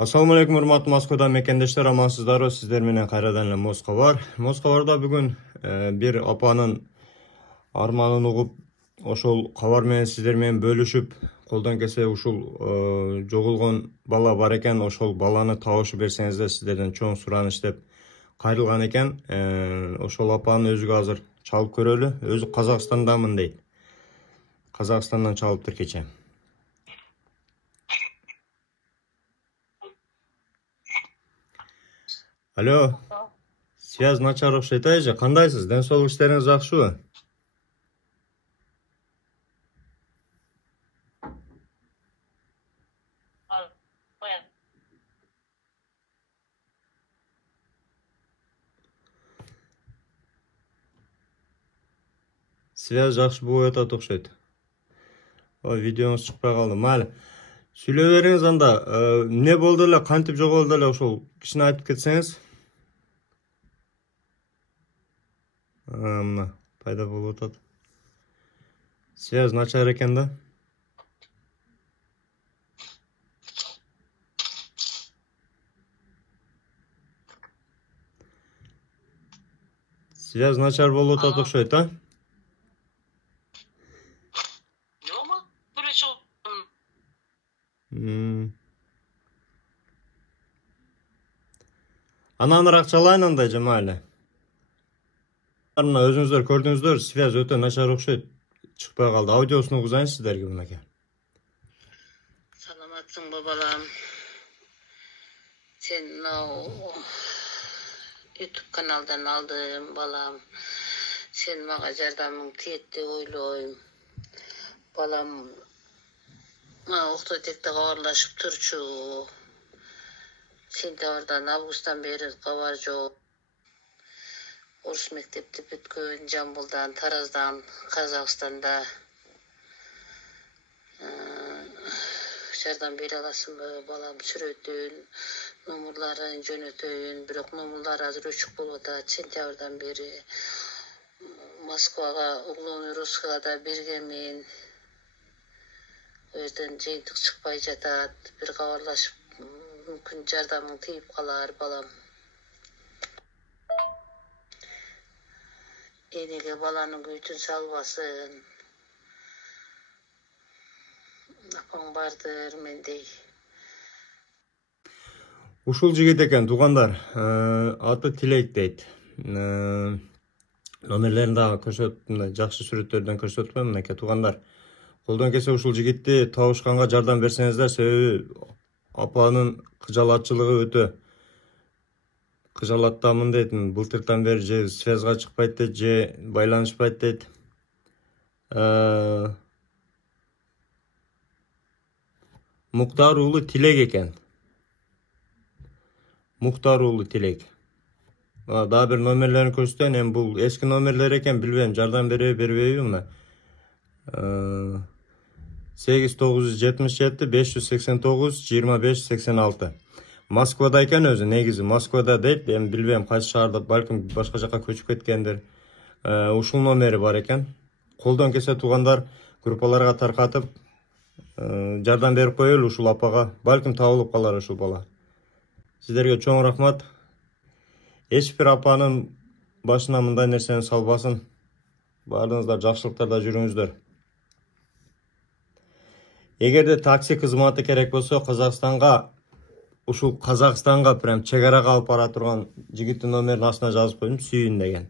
Assalamu alaikum урматтуу Москвада мекендештер, амансыздарбы? Сиздер менен кайрадан эле Москва бар. Москвада бүгүн бир апанын арманын угуп, ошол кабар менен сиздер менен бөлүшүп, колдон келсе ушул жоголгон бала бар экен, ошол баланы табышып берсеңиздер сиздерден чоң сураныч деп кайрылган экен. Ошол апаны өзүгө азыр чалып көрөлү. Өзү Казакстандамын дейт. Казакстандан чалыптыр кече. Алло, связь начар окшойт эже, кандайсыз? Ден соолук иштериңиз жакшыбы? Связь жакшы болуп атат окшойт. Видеоңуз чыкпай калды. Майли. Сүйлөп бериңиз анда, эмне болду эле, кантип жоголду эле, ошол кичине айтып кетсеңиз. Мына пайда болуп атат. Связь начар экен да. Связь начар болуп атат окшойт, а? Ананыраак чалайын андай же майли. Мына өзүңүздөр көрдүңүздөр, связь өтө начар окшойт. Чыкпай калды. Аудиосун угузайын сиздерге мынакей. Саламатсыңбы балам? Сен YouTube каналдан алдым балам. Сен мага жардамың тиет деп ойлойм. Балам Октотекте кабарлашып турчу. Сентябрдан августтан бери кабар жок. Орус мектепти бүткөн, Жамбылдан, Тараздан, Казакстанда. Жардам бере аласыңбы балам? Сүрөтүн, номерларын жөнөтөйүн, бирок номерлар азыр өчүк болуп атат. Сентябрдан бери Москвага, Угловный Русского да бергенмин. Өзүдөн жыйынтык чыкпай жатат. Бир кабарлашып, мүмкүн жардамың тийип калар балам. Энеге баланын күйүтүн салбасын. Апаң бардыр мендей. Ушул жигит экен, туугандар. Аты Тилек дейт. Номерлерин дагы көрсөтүп, жакшы сүрөттөрдөн көрсөтпөйм, мынакей туугандар. Колдон келсе ушул жигитти табышканга жардам берсеңиздер, себеби апанын кыжалатчылыгы өтө. Кыжалаттамын дейт, былтыртан бери же связга чыкпайт дейт, же байланышпайт дейт. Муктар уулу Тилек экен. Муктар уулу Тилек. Дагы бир номерлерин көрсөтөйүн. Эми бул эски номерлер экен, билбейм, жардам бербейби мына. 8977 589 2586. Москвада экен өзү, негизи Москвада дейт. Эми билбейм кайсы шаарда, балким башка жака көчүп кеткендир. Ушул номери бар экен. Колдон келсе туугандар, группаларга таркатып жардам берип коелу ушул апага. Балким табылып калар ушул бала. Сиздерге чоң рахмат. Эч бир апанын башына мындай нерсени салбасын. Баарыңыздар жакшылыктарда жүрүңүздөр. Эгерде такси кызматы керек болсо, ушул Казакстанга прям чегарага алып бара турган жигиттин номерин астына жазып койдум, сүйүн деген.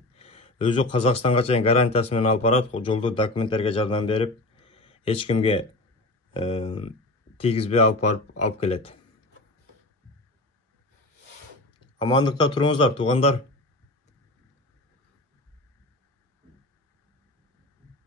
Өзү Казакстанга чейин гарантиясы менен алып барат, жолдо документтерге жардам берип, эч кимге тийгизбей алып келет. Амандыкта туруңуздар, туугандар.